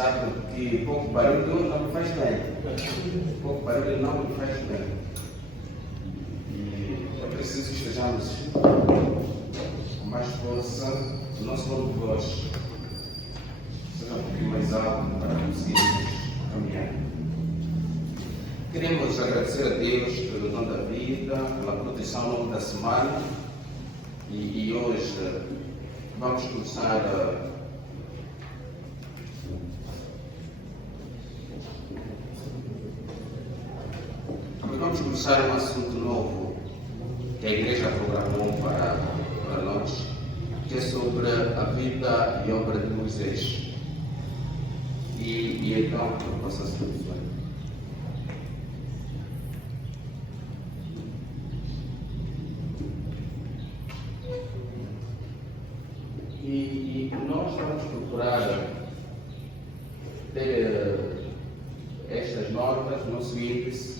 sabe que pouco barulho não me faz bem. Pouco barulho não me faz bem. E é preciso que estejamos com mais força, o nosso tom de voz seja um pouquinho mais alto para conseguirmos caminhar. Queremos agradecer a Deus pelo dom da vida, pela proteção ao longo da semana e hoje vamos começar um assunto novo que a igreja programou para nós, que é sobre a vida e obra de Moisés. E então, posso assumir. E nós vamos procurar ter estas notas no seguinte: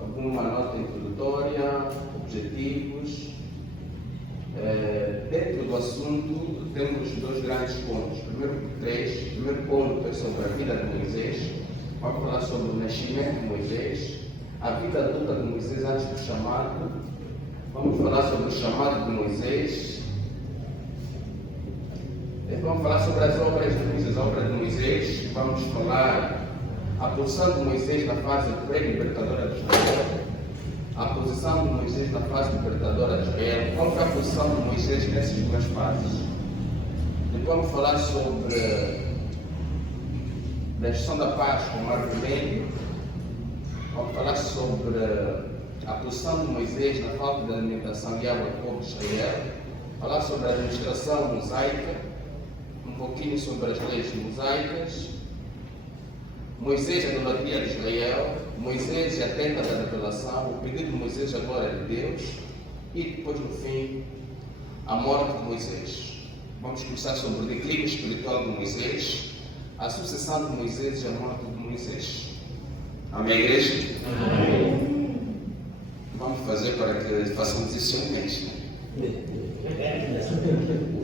alguma nota introdutória, objetivos. Dentro do assunto temos dois grandes pontos. O primeiro ponto é sobre a vida de Moisés. Vamos falar sobre o nascimento de Moisés, a vida adulta de Moisés antes do chamado. Vamos falar sobre o chamado de Moisés. Vamos falar sobre as obras de Moisés, a obra de Moisés. Vamos falar a posição de Moisés na fase pré-libertadora de Israel, a posição de Moisés na fase libertadora de Israel, qual é a posição de Moisés nessas duas fases. Depois vamos falar sobre a gestão da paz com o Mar Vermelho, vamos falar sobre a posição de Moisés na falta de alimentação de água ao povo de Israel, falar sobre a administração mosaica, um pouquinho sobre as leis mosaicas, Moisés, a idolatria de Israel, Moisés e a tenda da revelação, o pedido de Moisés, a glória de Deus, e depois, no fim, a morte de Moisés. Vamos começar sobre o declínio espiritual de Moisés, a sucessão de Moisés e a morte de Moisés. Amém, igreja? Amém. Vamos fazer para que façamos isso em mês.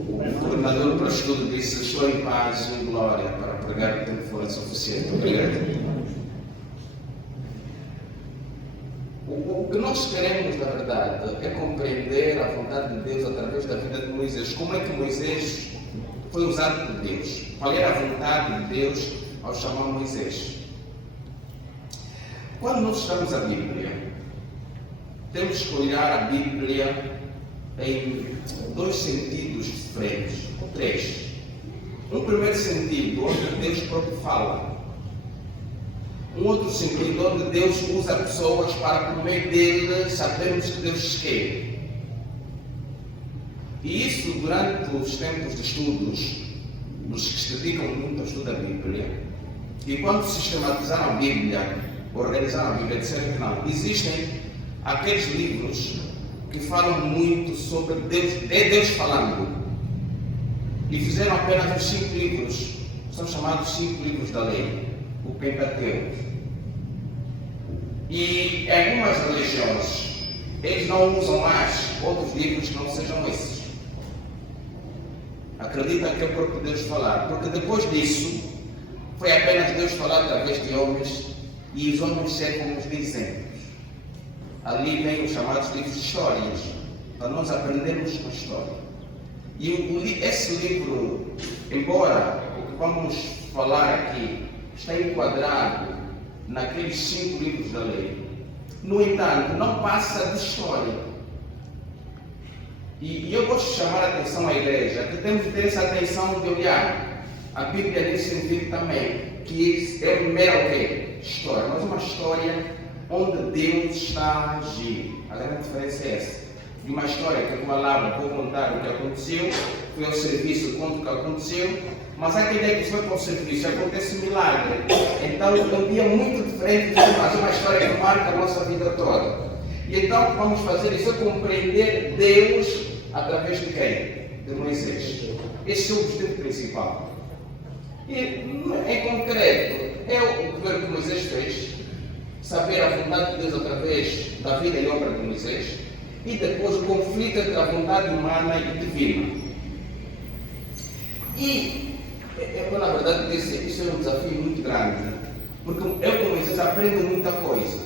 O coordenador para o estudo disse: estou em paz e em glória para pregar o tempo for suficiente. Obrigado. O que nós queremos, na verdade, é compreender a vontade de Deus através da vida de Moisés. Como é que Moisés foi usado por Deus? Qual era a vontade de Deus ao chamar Moisés? Quando nós estudamos a Bíblia, temos que olhar a Bíblia em dois sentidos diferentes, ou três. Um primeiro sentido, onde Deus próprio fala. Um outro sentido, onde Deus usa pessoas para, por meio dele, sabermos que Deus quer. E isso, durante os tempos de estudos, dos que se dedicam muito ao estudo da Bíblia, e quando sistematizaram a Bíblia, organizaram a Bíblia, disseram que não. Existem aqueles livros que falam muito sobre Deus, Deus falando. E fizeram apenas os 5 livros, são chamados 5 livros da lei, o Pentateuco. E em algumas religiões, eles não usam mais outros livros que não sejam esses. Acreditam que é o próprio Deus falar, porque depois disso, foi apenas Deus falar através de homens, e os homens servem-nos de exemplos. Ali vem os chamados livros de histórias, para nós aprendermos com a história. E esse livro, embora o que vamos falar aqui está enquadrado naqueles 5 livros da lei, no entanto, não passa de história. E eu gosto de chamar a atenção à igreja, que temos que ter essa atenção de olhar a Bíblia nesse sentido também, que é primeiro o quê? História, mas uma história onde Deus está a agir. A grande diferença é essa. De uma história que eu vou contar o que aconteceu, fui ao serviço, conto o que aconteceu, mas há quem diga que se foi para o serviço, acontece um milagre. Então é um dia muito diferente de fazer uma história que marca a nossa vida toda. E então o que vamos fazer isso é compreender Deus através de quem? De Moisés. Esse é o objetivo principal. E em concreto, é o que Moisés fez, saber a vontade de Deus através da vida e obra de Moisés, e depois o conflito entre a vontade humana e divina. E Eu, na verdade, isso é um desafio muito grande, porque eu, com Moisés, aprendo muita coisa.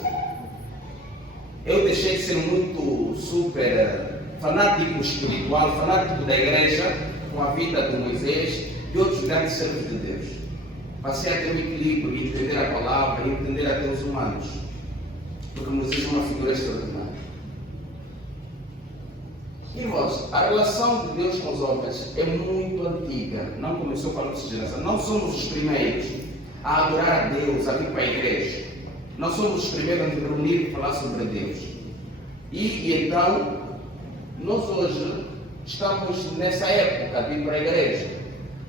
Eu deixei de ser muito super fanático espiritual, fanático da igreja, com a vida de Moisés e outros grandes servos de Deus. Passei a ter um equilíbrio e entender a palavra e entender até os humanos, porque Moisés é uma figura extraordinária. Irmãos, a relação de Deus com os homens é muito antiga, não começou com a nossa geração. Não somos os primeiros a adorar a Deus, a vir para a igreja. Não somos os primeiros a nos reunir e falar sobre Deus. E então, nós hoje estamos nessa época de ir para a igreja.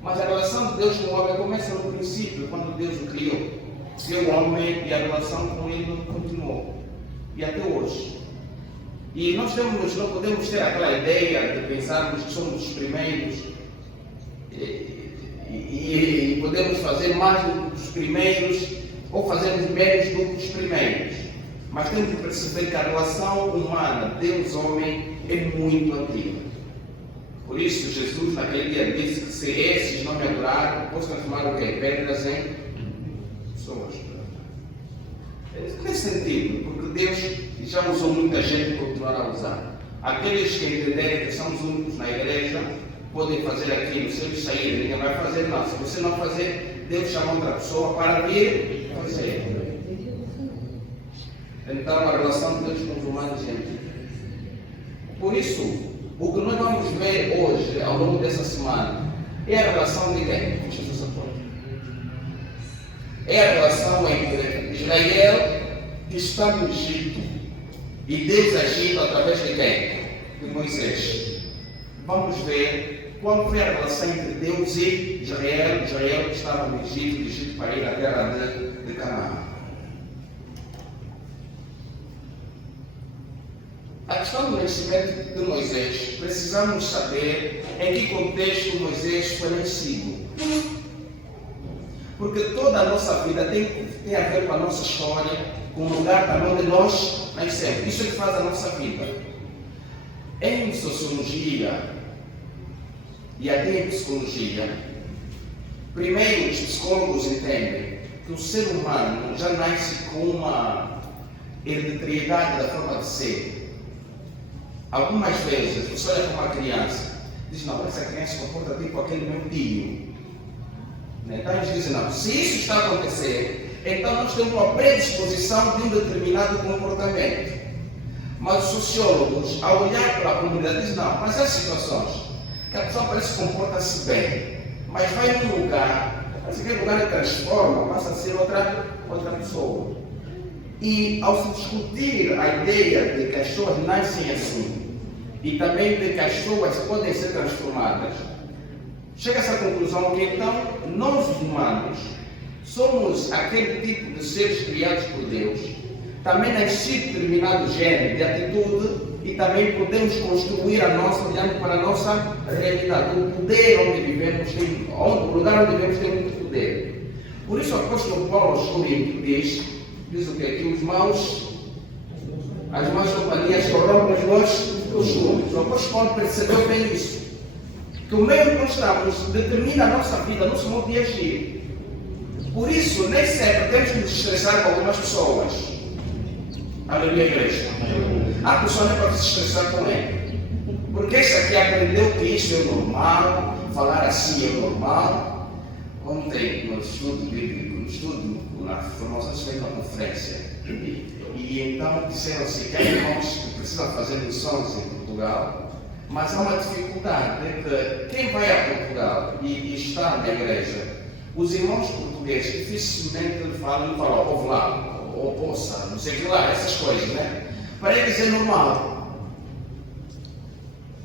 Mas a relação de Deus com o homem começa no princípio, quando Deus o criou. Seu homem e a relação com ele continuou. E até hoje. E nós não podemos ter aquela ideia de pensarmos que somos os primeiros e podemos fazer mais do que os primeiros ou fazermos menos do que os primeiros. Mas temos que perceber que a relação humana, Deus-homem, é muito antiga. Por isso, Jesus naquele dia disse que se esses não me adorarem, posso transformar o quê? Pedras em pessoas. Nesse sentido, porque Deus já usou muita gente e continuará a usar. Aqueles que entenderem que são os únicos na igreja podem fazer aquilo. Se eles saírem, ninguém vai fazer nada. Se você não fazer, Deus chama outra pessoa para vir fazer. Então a relação de Deus com os humanos é antiga. Por isso, o que nós vamos ver hoje, ao longo dessa semana, é a relação de quem? Com Jesus apóstolo. É a relação entre Israel, que está no Egito, e Deus agindo através de quem? De Moisés. Vamos ver qual foi a relação entre Deus e Israel. Israel que estava no Egito, do Egito para ir à terra de Canaã. A questão do nascimento de Moisés, precisamos saber em que contexto Moisés foi nascido. Porque toda a nossa vida tem a ver com a nossa história, com o lugar para onde nós nascemos. Isso é que faz a nossa vida. Em sociologia e até em psicologia, primeiro os psicólogos entendem que o ser humano já nasce com uma hereditariedade da forma de ser. Algumas vezes, você olha para uma criança e diz, não, essa criança se comporta tipo aquele meu tio. Então eles dizem, não, se isso está a acontecer, então nós temos uma predisposição de um determinado comportamento. Mas os sociólogos, ao olhar para a comunidade, dizem, não, mas há situações que a pessoa parece que comporta-se bem, mas vai num lugar, mas aquele lugar transforma, passa a ser outra pessoa. E ao se discutir a ideia de que as pessoas nascem assim, e também de que as pessoas podem ser transformadas, chega-se à conclusão que então nós humanos somos aquele tipo de seres criados por Deus, também nascido determinado gênero de atitude e também podemos construir a nossa, olhando para a nossa realidade. O poder onde vivemos, o lugar onde vivemos tem muito poder. Por isso o apóstolo Paulo aos Coríntios diz o quê? Que as más companhias corrompem os bons costumes. O apóstolo Paulo percebeu bem isso. Que o meio que nós estamos determina a nossa vida, nosso modo de agir. Por isso, nem sempre temos que nos estressar com algumas pessoas. Aleluia, igreja. Há pessoas que não podem se estressar com ele. Porque esse aqui aprendeu que isso é normal, falar assim é normal. Ontem, no estudo bíblico, na formação feita uma conferência, e então disseram-se que há irmãos que precisam fazer missões em Portugal, mas há uma dificuldade, que quem vai a Portugal e está na igreja, os irmãos portugueses dificilmente falam, ouve lá, ou poça, não sei o que lá, essas coisas, né? Para eles é normal.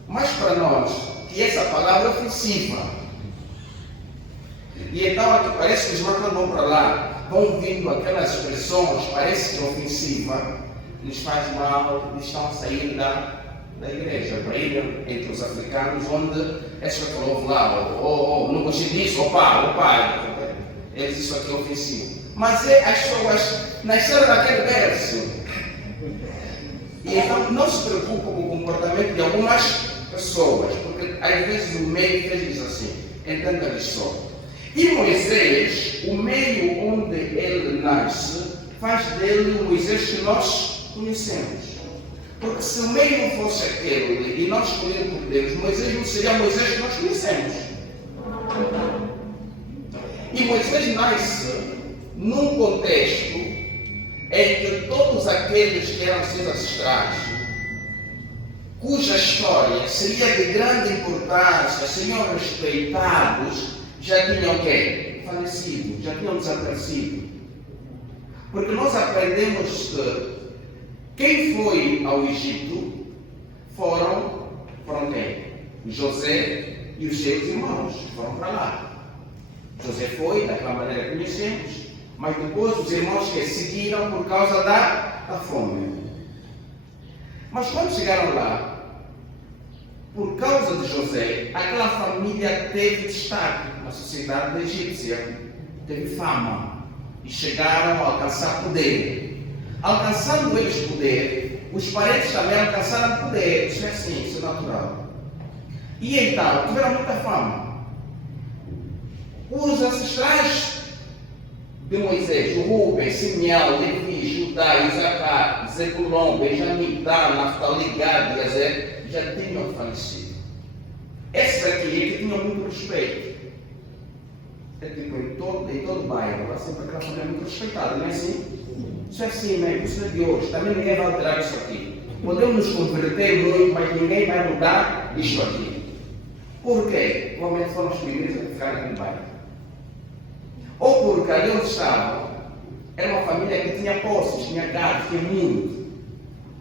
Mas para nós, que essa palavra é ofensiva. E então aqui parece que os irmãos não vão para lá, vão ouvindo aquelas expressões, parece que é ofensiva, lhes faz mal, eles estão a sair da igreja, para ir entre os africanos, onde essa falou lá, não gostei disso, pai, eles isso aqui é ofensivo. Mas as pessoas nasceram daquele verso. E então não se preocupam com o comportamento de algumas pessoas, porque às vezes o meio fez isso assim, entenda-lhes só. E Moisés, o meio onde ele nasce, faz dele o Moisés que nós conhecemos. Porque se o meio não fosse aquele e nós escolhemos por Deus, Moisés não seria o Moisés que nós conhecemos. E Moisés nasce num contexto em que todos aqueles que eram seus ancestrais, cuja história seria de grande importância, seriam respeitados, já tinham o quê? Falecido, já tinham desaparecido. Porque nós aprendemos que quem foi ao Egito foram quem? José e os seus irmãos foram para lá. José foi, daquela maneira que conhecemos, mas depois os irmãos que seguiram por causa da fome. Mas quando chegaram lá, por causa de José, aquela família teve destaque na sociedade egípcia, teve fama e chegaram a alcançar poder. Alcançando eles poder, os parentes também alcançaram poder. Isso é assim, isso é natural. E então, tiveram muita fama. Os ancestrais de Moisés, Rubem, Simeão, Levi, Judá, Isacar, Zebulon, Benjamim, Dan, Naftali, Gad e Azer, já tinham falecido. Esses aqui é que tinham muito respeito. É tipo, em todo o bairro, sempre aquela família muito respeitada, não é assim? Isso é assim mesmo, isso é de hoje. Também ninguém vai alterar isso aqui. Podemos nos converter muito, mas ninguém vai mudar isto aqui. Por quê? Provavelmente foram os primeiros a ficarem no bairro. Ou porque ali onde estavam, era uma família que tinha posses, tinha gado, tinha muito.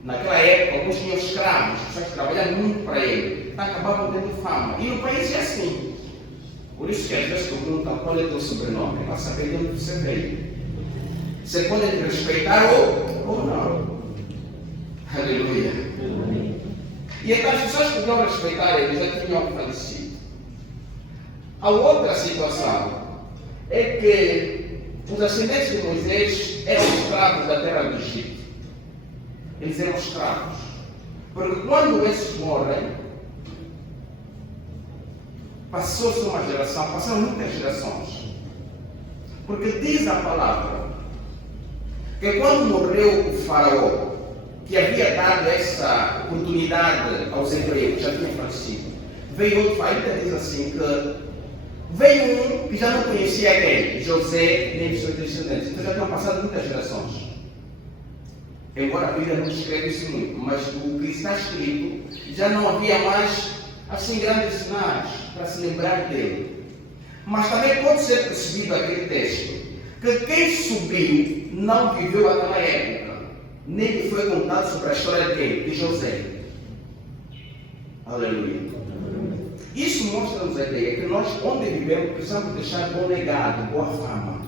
Naquela época, alguns tinham escravos, pessoas que trabalhavam muito para ele. Acabavam tendo fama. E no país é assim. Por isso que às vezes perguntam qual é o teu sobrenome, para saber de onde você veio. Você pode respeitar ou não. Aleluia. E então as pessoas que podiam respeitar ele já tinham falecido. A outra situação é que os ascendentes de Moisés eram escravos da terra do Egito. Eles eram escravos. Porque quando esses morrem, passou-se uma geração, passaram muitas gerações. Porque diz a palavra que quando morreu o faraó, que havia dado essa oportunidade aos hebreus, já tinha falecido, veio outro, ainda diz assim, que veio um que já não conhecia quem? José, nem os seus descendentes. Então já tinham passado muitas gerações. Embora a Bíblia não descreve isso muito, mas o que está escrito, já não havia mais assim grandes sinais para se lembrar dele. Mas também pode ser percebido aquele texto, que quem subiu não viveu aquela época, nem que foi contado sobre a história de quem? De José. Aleluia. Isso mostra-nos a ideia que nós, onde vivemos, precisamos deixar bom legado, boa fama.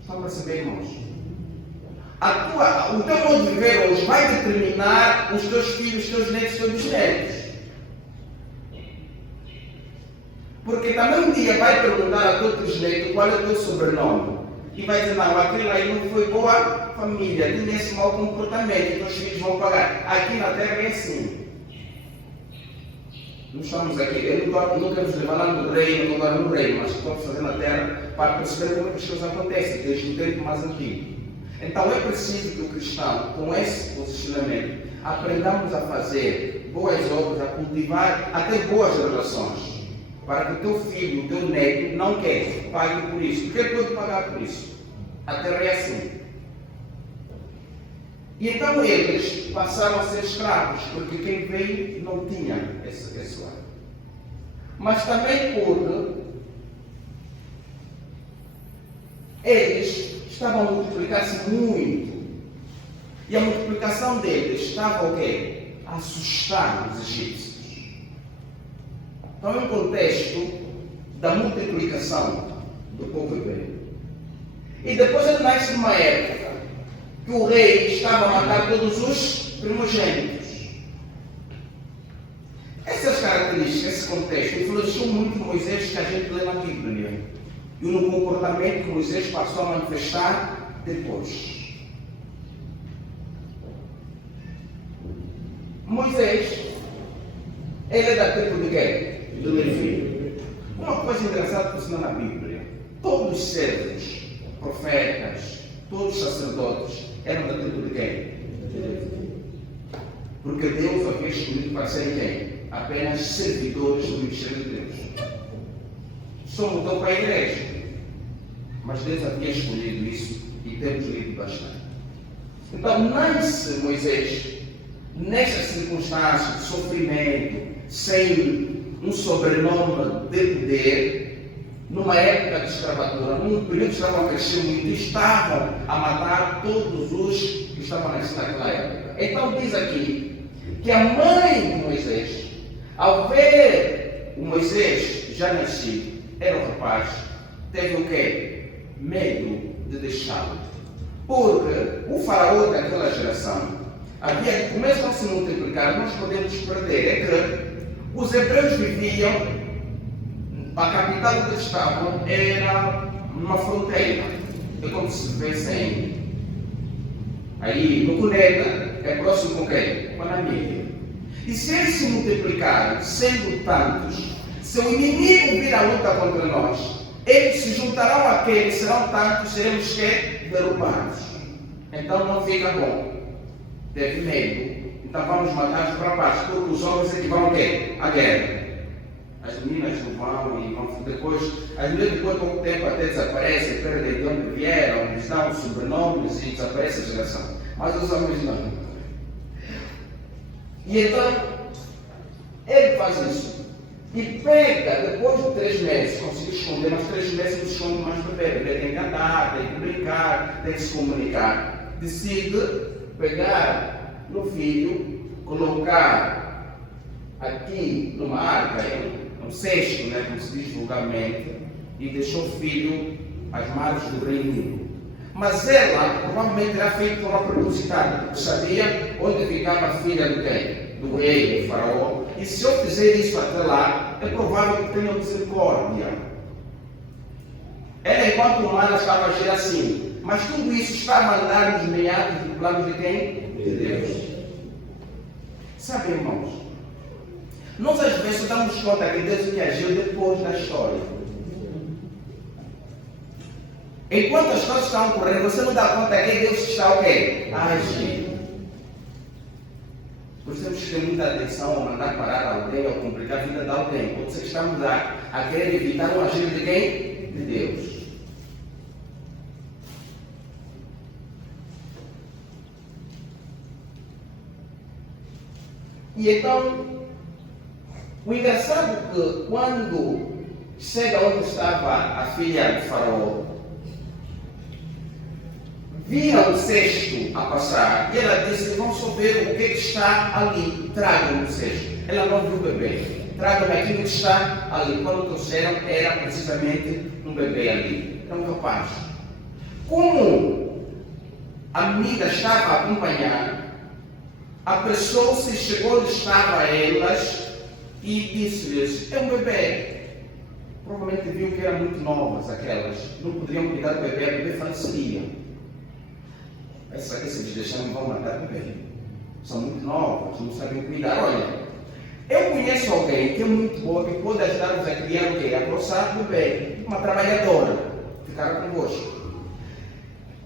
Estão a perceber, irmãos? O teu modo de viver hoje vai determinar os teus filhos, os teus netos, os teus bisnetos. Porque também um dia vai perguntar a teu bisneto qual é o teu sobrenome. E vai dizer, não, aquele aí não foi boa família, tinha esse mau comportamento, teus filhos vão pagar. Aqui na terra é assim. Não estamos aqui, eu não quero vos levar lá no reino, não no reino, mas estou a fazer na terra para perceber como as coisas acontecem, desde o tempo mais antigo. Então é preciso que o cristão, com esse posicionamento, aprendamos a fazer boas obras, a cultivar até boas relações. Para que o teu filho, o teu neto, não quer, pague por isso. Porque ele pode pagar por isso. A terra é assim. E então eles passaram a ser escravos, porque quem veio não tinha esse lado. Mas também porque eles estavam a multiplicar-se muito. E a multiplicação deles estava o quê? A assustar os egípcios. Então é um contexto da multiplicação do povo hebreu. E depois ele nasce numa época que o rei estava a matar todos os primogênitos. Essas características, esse contexto, influenciou muito Moisés que a gente lê na Bíblia. E no comportamento que Moisés passou a manifestar depois. Moisés, ele é da tribo de quem? Do Levi. Uma engraçado que está na Bíblia. Todos os servos, profetas, todos os sacerdotes eram da tribo de quem? Porque Deus havia escolhido para serem quem? Apenas servidores do ministério de Deus. Só mudou para a igreja. Mas Deus havia escolhido isso e temos lido bastante. Então, nasce Moisés nestas circunstâncias de sofrimento, sem um sobrenome de poder, numa época de escravatura, num período que estavam a crescer muito e estavam a matar todos os que estavam naquela época. Então diz aqui que a mãe de Moisés, ao ver o Moisés já nascido, era um rapaz, teve o quê? Medo de deixá-lo. Porque o faraó daquela geração havia, começam a se multiplicar, nós podemos perder, é que os hebreus viviam, a capital onde estavam era numa fronteira, é como se vivessem aí no Cuneta, é próximo com quem? Com a Namíbia. E se eles se multiplicarem, sendo tantos, se o inimigo vir a luta contra nós, eles se juntarão àqueles, serão tantos, seremos que? Derrubados. Então não fica bom. Teve medo. Então vamos matar os rapazes, porque os homens é que vão o quê? À guerra. As meninas não vão e vão depois, as meninas depois de pouco tempo até desaparecem, perdem de onde vieram, eles dão sobrenomes e desaparece a geração. Mas os homens não. E então, ele faz isso. E pega, depois de 3 meses, conseguiu esconder, mas 3 meses não esconde mais bebê. Bebê tem que andar, tem que brincar, tem que se comunicar. Decide pegar no filho, colocar aqui numa arca, um cesto, né, como se diz vulgarmente, e deixou o filho às margens do Rio Nilo. Mas ela provavelmente terá feito por uma propositada, porque sabia onde ficava a filha do quem? Do rei, do faraó. E se eu fizer isso até lá, é provável que tenha misericórdia. Ela, enquanto humana, estava a agir assim. Mas tudo isso está a mandar nos meados do plano de quem? De Deus. Sabe, irmãos? Nós às vezes damos conta que Deus que agiu depois da história. Enquanto as coisas estão ocorrendo, você não dá conta que Deus está o quê? A agir. Por isso temos que ter muita atenção ao mandar parar alguém, ao complicar a vida de alguém. Pode ser que estamos a querer evitar o agir de quem? De Deus. E então, o engraçado é que quando chega onde estava a filha de Faraó, vira o cesto a passar e ela disse: vão só ver o que está ali, tragam o cesto. Ela não viu o bebê, tragam aquilo que está ali. Quando trouxeram, era precisamente um bebê ali, era um rapaz. Como a menina estava a acompanhar, apressou-se, chegou onde estavam elas e disse-lhes: é um bebê. Provavelmente viu que eram muito novas aquelas, não poderiam cuidar do bebê, o bebê faleceria. Essa aqui, se eles deixarem, vão matar o bebê. São muito novas, não sabem cuidar. Olha, eu conheço alguém que é muito boa, que pode ajudar-nos a criar o quê? A roçar o bebê. Uma trabalhadora, ficaram convosco.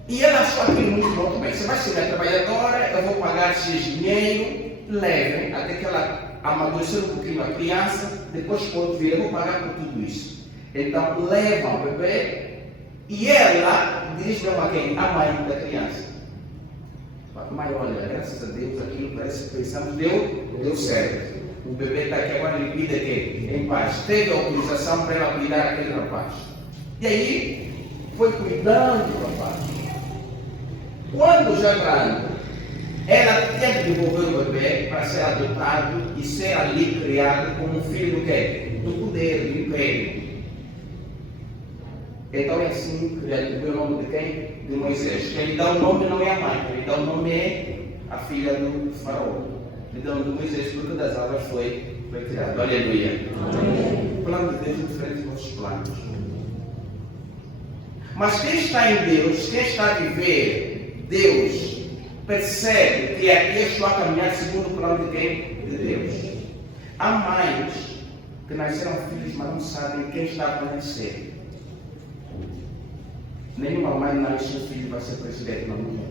E ela achou aquilo muito bom. Bem, você vai ser minha trabalhadora, eu vou pagar X dinheiro, levem até que ela amadurecer um pouquinho a criança, depois pode vir, eu vou pagar por tudo isso. Então levam o bebê e ela dirige a quem? A mãe da criança. Mas olha, graças a Deus, aquilo parece que pensamos deu certo. O bebê está aqui agora, ele pide aqui, em paz. Teve autorização para ela cuidar daquele rapaz. E aí, foi cuidando do rapaz. Quando já grande, ela tinha que devolver o bebê para ser adotado e ser ali criado como um filho do quê? Do poder, do império. Então é assim que ele deu o nome de quem? De Moisés. Quem lhe dá o nome não é a mãe, quem lhe dá o nome é a filha do faraó. Então de Moisés, fruto das águas foi tirado. Aleluia. Amém. O plano de Deus é diferente dos nossos planos. Mas quem está em Deus, quem está a viver Deus, percebe que aqui estou a caminhar segundo o plano de quem? De Deus. Há mais que nasceram filhos, mas não sabem quem está a nascer. Nenhuma mãe nasce o filho vai ser presidente, não é?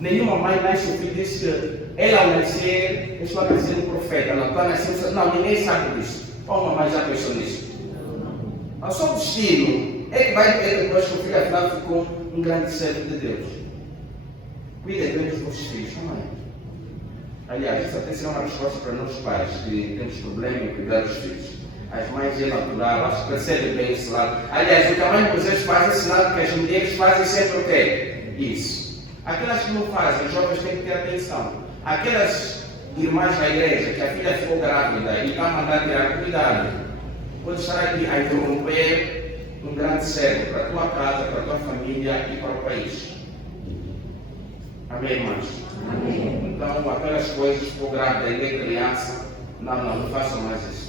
Nenhuma mãe nasce o filho e diz que ela ao nascer, eu estou a nascer um profeta, não estou a nascer, não, ninguém sabe disso. Ou uma mãe já pensou nisso? O seu destino é que vai ter depois que o filho afinal ficou um grande servo de Deus. Cuide bem dos vossos filhos, não é? Aliás, isso até será uma resposta para nós pais que temos problema em cuidar dos filhos. As mães é natural, acho que percebem bem esse lado. Aliás, o que a mãe de vocês faz é sinal que as mulheres fazem sempre o quê? Isso. Aquelas que não fazem, os jovens têm que ter atenção. Aquelas irmãs da igreja que a filha ficou grávida e está a mandar tirar cuidado, pode estar aqui a interromper um grande servo para a tua casa, para a tua família e para o país. Amém, irmãos? Amém. Então, aquelas coisas, ficou grávida e é criança, não façam mais isso.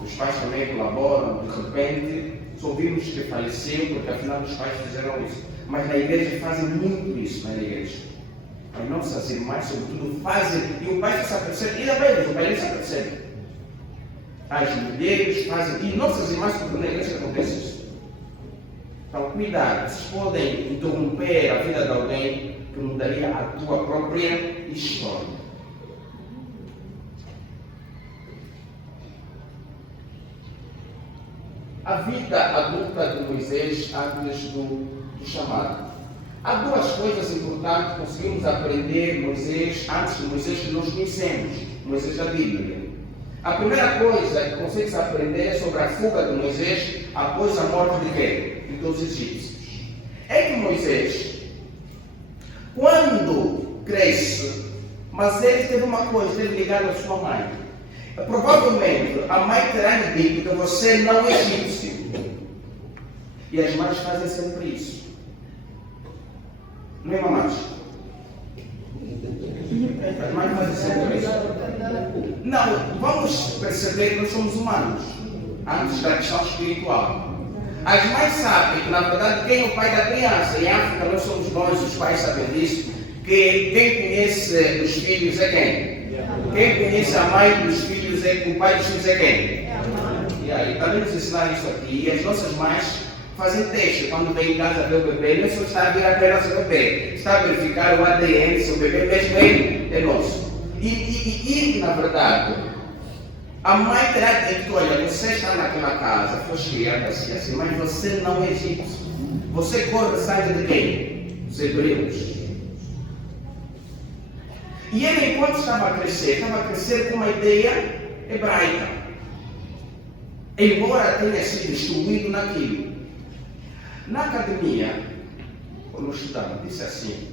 Os pais também colaboram, de repente, só vimos que faleceu, porque afinal os pais fizeram isso. Mas na igreja fazem muito isso, na igreja. As nossas irmãs, sobretudo, fazem, e o pai se apercebe, e o pai se apercebe. As mulheres fazem, e nossas irmãs, porque na igreja acontece isso. Então, cuidado, vocês podem interromper a vida de alguém que mudaria a tua própria história. A vida adulta de Moisés antes do chamado. Há duas coisas importantes que conseguimos aprender Moisés antes de Moisés que nós conhecemos, Moisés da Bíblia. A primeira coisa que consegues aprender é sobre a fuga de Moisés após a morte de quem? Dos egípcios. É que Moisés, quando cresce, mas ele teve uma coisa, ele ligado à sua mãe. Provavelmente a mãe terá lhe dito que você não é egípcio. E as mães fazem sempre isso. Não é, mamães? As mães fazem sempre isso. Não, vamos perceber que nós somos humanos, antes da questão espiritual. As mães sabem que, na verdade, quem é o pai da criança? Em África, nós somos nós, os pais sabem disso, que quem conhece os filhos é quem? Quem conhece a mãe dos filhos é que o pai dos filhos é quem? E aí, também nos ensinaram isso aqui. E as nossas mães fazem teste. Quando vem em casa ver o bebê, não só está a ver apenas o bebê, está a verificar o ADN, se o bebê mesmo é nosso. E na verdade, a mãe terá dito: olha, você está naquela casa, foi criada assim, mas você não é egípcio. Você corre sangue de quem? Dos hebreus. E ele, enquanto estava a crescer com uma ideia hebraica. Embora tenha sido instruído naquilo. Na academia, quando eu estudava, disse assim,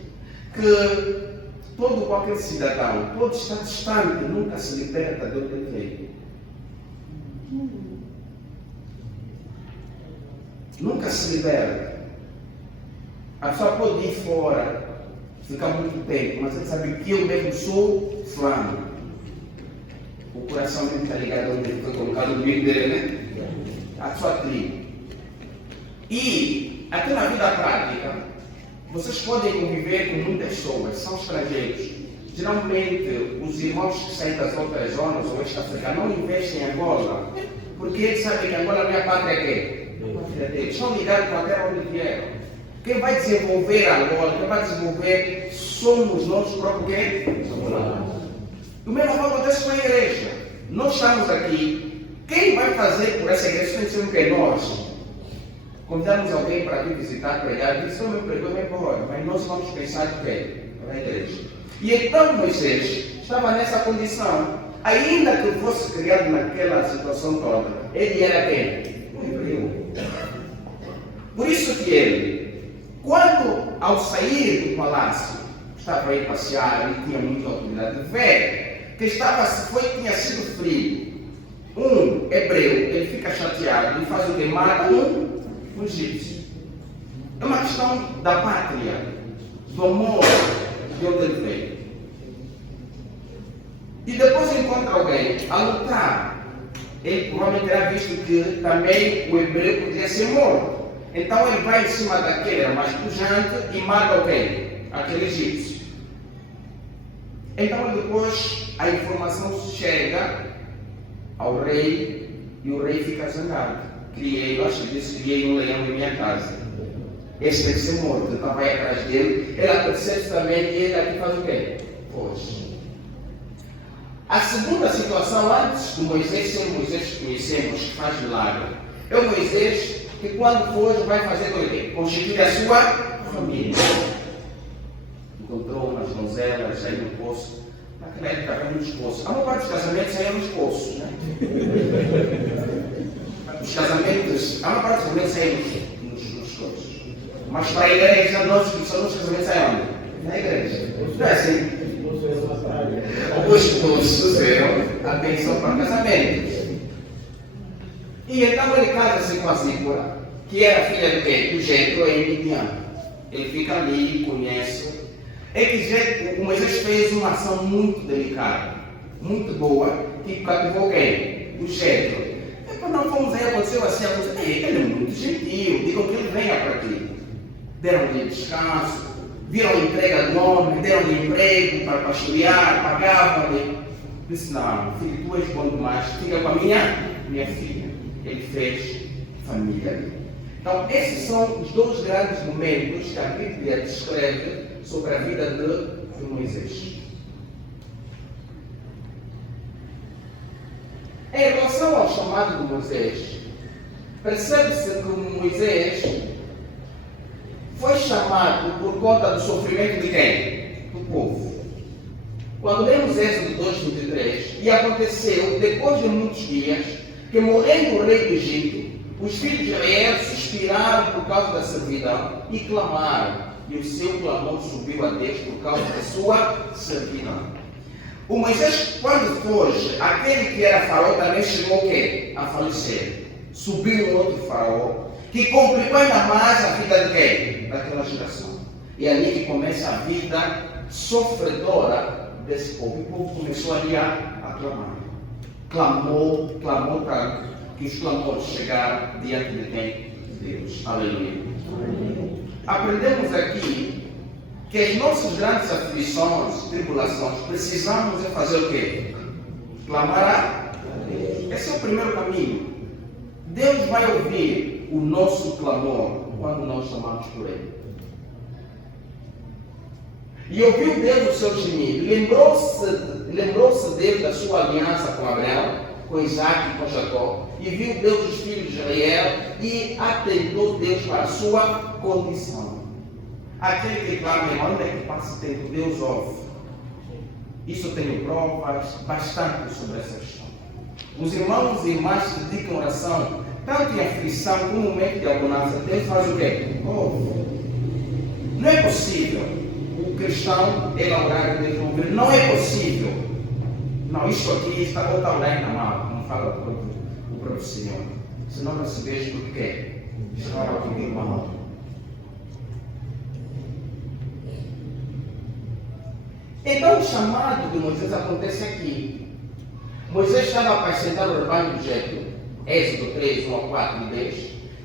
que qualquer cidadão pode estar distante, nunca se liberta de onde ele veio. Nunca se liberta. A pessoa pode ir fora, ficar muito tempo, mas ele sabe que eu mesmo sou fulano. O coração dele está ligado onde ele foi colocado no meio dele, né? A sua tribo. E aqui na vida prática, vocês podem conviver com muitas pessoas, são estrangeiros. Geralmente, os irmãos que saem das outras zonas, o Oeste África, não investem em Angola, porque eles sabem que Angola não é a pátria quê? Eles estão ligados com a terra onde vieram. Quem vai desenvolver Angola, quem vai desenvolver, somos nós próprios quê? Do mesmo modo acontece com a igreja. Nós estamos aqui. Quem vai fazer por essa igreja? Não sei o que nós. Convidamos alguém para vir visitar, pregar, diz: o meu pregou, vai embora. Mas nós vamos pensar o quê? Para a igreja. E então Moisés estava nessa condição. Ainda que fosse criado naquela situação toda, ele era quem? Um hebreu. Por isso que ele, quando ao sair do palácio, estava a ir passear, ele tinha muita oportunidade de ver que tinha sido frio. Um hebreu, ele fica chateado, ele faz o que? Mata um egípcio. É uma questão da pátria, do amor de onde ele veio. E depois encontra alguém a lutar. Ele provavelmente terá visto que também o hebreu podia ser morto. Então ele vai em cima daquele, era mais pujante, e mata alguém, aquele egípcio. Então depois a informação chega ao rei e o rei fica zangado. Eu acho que disse, criei um leão em minha casa. Este tem que ser morto. Então vai atrás dele, ele apercebe também e ele aqui faz o quê? Foge. A segunda situação, antes de Moisés ser o Moisés que conhecemos, que faz milagre, é o Moisés que quando foge vai fazer o quê? Constituir a sua família. Encontrou umas donzelas, saiu do poço. Naquela época havia muitos poços. A maior parte dos casamentos saíam nos poços, né? Os casamentos, a maior parte dos casamentos saíam nos poços. Mas para a igreja, nós que somos os casamentos saíam na igreja. Não é assim? Os poços eram a bênção para casamentos. E então ele casa-se com a Zípora, que era filha de quem? Do Jetro em Midian. Ele fica ali, conhece. É que o Moisés fez uma ação muito delicada, muito boa, que cativou quem? O Jetro. Quando não fomos aí, aconteceu assim, ele é muito gentil, digam que ele venha para aqui. Deram-lhe descanso, viram a entrega do homem, deram-lhe emprego para pastorear, pagavam-lhe. Disse, não, filho, tu és bom demais, fica com a minha filha. Ele fez família. Então, esses são os dois grandes momentos que a Bíblia descreve sobre a vida de Moisés. Em relação ao chamado de Moisés, percebe-se que Moisés foi chamado por conta do sofrimento de quem? Do povo. Quando lemos Êxodo 2:23, e aconteceu, depois de muitos dias, que morrendo o rei do Egito, os filhos de Israel suspiraram por causa da servidão e clamaram, e o seu clamor subiu a Deus por causa da sua servidão. O Moisés, quando foge, aquele que era faraó também chegou o quê? A falecer. Subiu um outro faraó, que complicou ainda mais a vida de quem? Daquela geração. E é ali que começa a vida sofredora desse povo. O povo começou ali a clamar. Clamou para que os clamores chegaram diante de quem? Deus. Aleluia. Aprendemos aqui que as nossas grandes aflições, tribulações, precisamos de fazer o quê? Clamar a Deus. Esse é o primeiro caminho. Deus vai ouvir o nosso clamor quando nós chamamos por Ele. E ouviu Deus o seu gemido. Lembrou-se Deus da sua aliança com Abraão, com Isaac e com Jacó. E viu Deus os filhos de Israel e atentou Deus para a sua condição. Aquele que clama, onde é que passa o tempo? Deus ouve. Isso eu tenho provas bastante sobre essa questão. Os irmãos e irmãs que dedicam oração, tanto em aflição como no momento de abundância, Deus faz o quê? Ouve. Não é possível o cristão elaborar e desenvolver. Não é possível. Não, isto aqui está ou está lá na mão, como fala o próprio Senhor. Se não recebeis por quê? Chora comigo mal. Então o chamado de Moisés acontece aqui. Moisés estava apacentando o rebanho de Jetro, Êxodo 3, 1-4 e 10.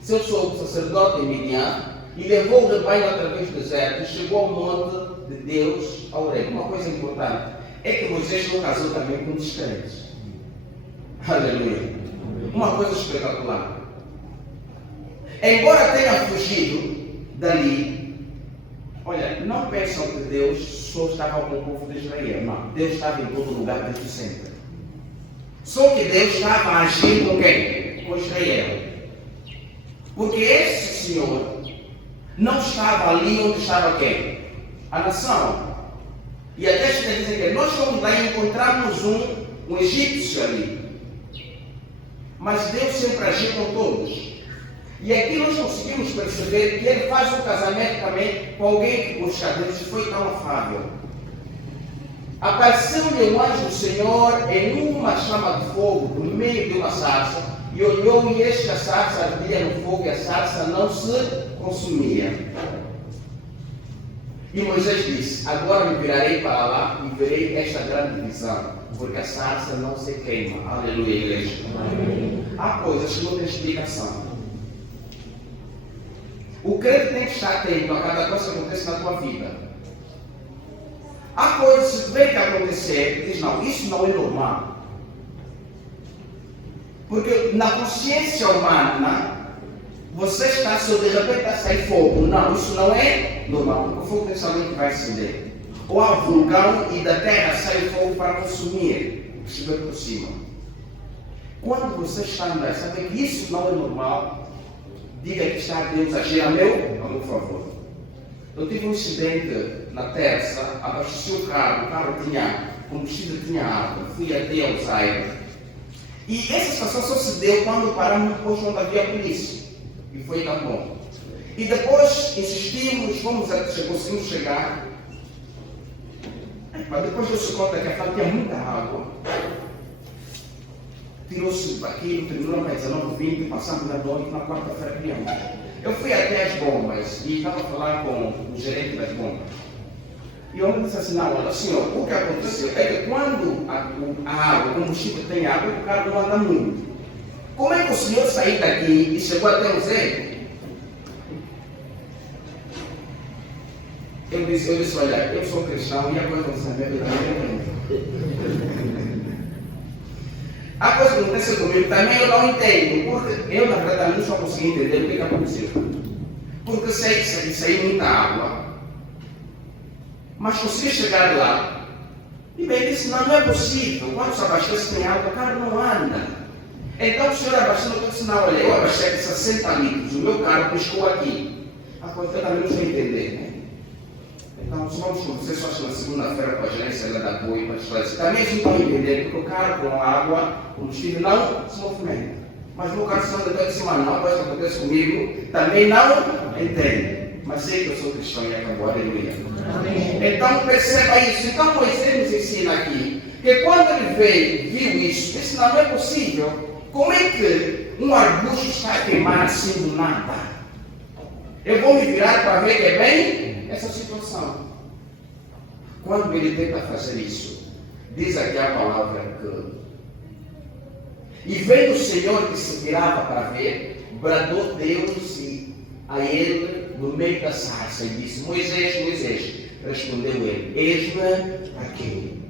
Seu sogro, sacerdote em Midian, e levou o rebanho através do deserto e chegou ao monte de Deus, ao Horebe. Uma coisa importante é que Moisés não casou também com descrentes. Aleluia. Uma coisa espetacular. Embora tenha fugido dali, olha, não pensam que Deus só estava com o povo de Israel. Não, Deus estava em todo lugar desde sempre. Só que Deus estava agindo com quem? Com Israel. Porque esse Senhor não estava ali onde estava quem? A nação. E até está dizendo que nós fomos lá e encontramos um egípcio ali. Mas Deus sempre agiu com todos. E aqui nós conseguimos perceber que ele faz um casamento também com alguém que busca Deus. Foi tão afável. Apareceu-lhe um anjo do Senhor em uma chama de fogo no meio de uma sarça, e olhou e eis que a sarça ardia no fogo e a sarça não se consumia. E Moisés disse, agora me virarei para lá e verei esta grande visão, porque a sarça não se queima. Aleluia, igreja. Amém. Há coisas que não têm explicação. O crente tem que estar atento a cada coisa que acontece na tua vida. Há coisas que vem que acontecer, diz não, isso não é normal. Porque na consciência humana, você está só de repente a sair fogo. Não, isso não é normal, porque o fogo principalmente vai acender. Ou há vulcão e da terra sai fogo para consumir o que estiver por cima. Quando você está andando, sabe que isso não é normal, diga que está Deus agir a meu favor. Eu tive um incidente na terça, abasteci o carro tinha combustível, tinha água, fui até ao Zaire. E essa situação só se deu quando paramos no posto onde havia polícia. E foi tão bom. E depois insistimos, conseguimos chegar. Mas depois deu-se conta que afinal tinha muita água. Tirou-se aquilo, terminou para 19h20, passamos na noite, na quarta-feira criamos. Eu fui até as bombas e estava a falar com o gerente das bombas. E eu me disse assim, não, olha senhor, o que aconteceu é que quando a água, o combustível tem água, o carro não anda muito. Como é que o senhor saiu daqui e chegou até o Zé? Eu disse, olha, eu sou cristão e a coisa não se também. A coisa que aconteceu comigo também eu não entendo, porque eu na verdade não só consegui entender o que aconteceu. Porque saiu muita água, mas consegui chegar lá. E bem, disse, não é possível, quando se abastece sem água, o carro não anda. Então o senhor abasteceu, eu disse, não, olha, eu abasteci 60 litros, o meu carro piscou aqui. A coisa eu também não estou entendendo, né? Então, vamos conversar só na segunda-feira com a gerência da Boi, para esclarecer. Também eles não estão entendendo, porque o carro com água, o combustível não se movimenta. Mas no caso, se não disse, mas não, coisa que acontece comigo, também não entende. Mas sei que eu sou cristão e acabou, aleluia. Então, perceba isso. Então, Moisés nos ensina aqui, que quando ele viu isso, disse, não é possível. Como é que um arbusto está a queimar assim do nada? Eu vou me virar para ver que é bem essa situação. Quando ele tenta fazer isso, diz aqui a palavra que e vendo o Senhor que se virava para ver, bradou Deus a ele no meio da sarça e disse, Moisés, Moisés. Respondeu ele, eis-me aqui.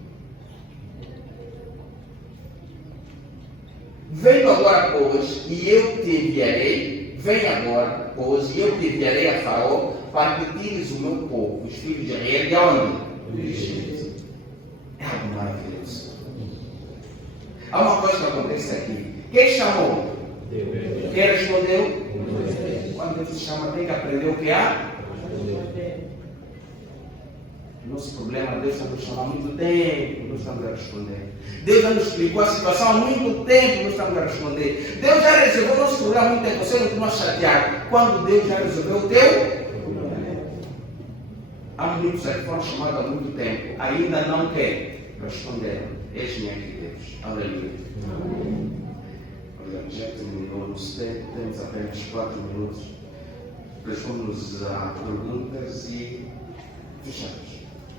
Venho agora, pois, e eu te enviarei, vem agora, pois, e eu te enviarei a Faraó, para que tires o meu povo, os filhos de Israel, de onde? Do Egito. É algo maravilhoso. Há uma coisa que acontece aqui. Quem chamou? Deus. Quem respondeu? Deus. Quando Deus te chama, tem que aprender o que há? Nosso problema, Deus está nos chamando há muito tempo, não estamos a responder. Deus já nos explicou a situação há muito tempo, não estamos a responder. Deus já resolveu o nosso problema há muito tempo, você não continua chateado. Quando Deus já resolveu o teu? Há muitos que foram chamados há muito tempo, ainda não querem responder. Eis-me aqui, Deus. Aleluia. Olha, já terminou no tempo, temos apenas 4 minutos. Respondemos a perguntas e fechamos.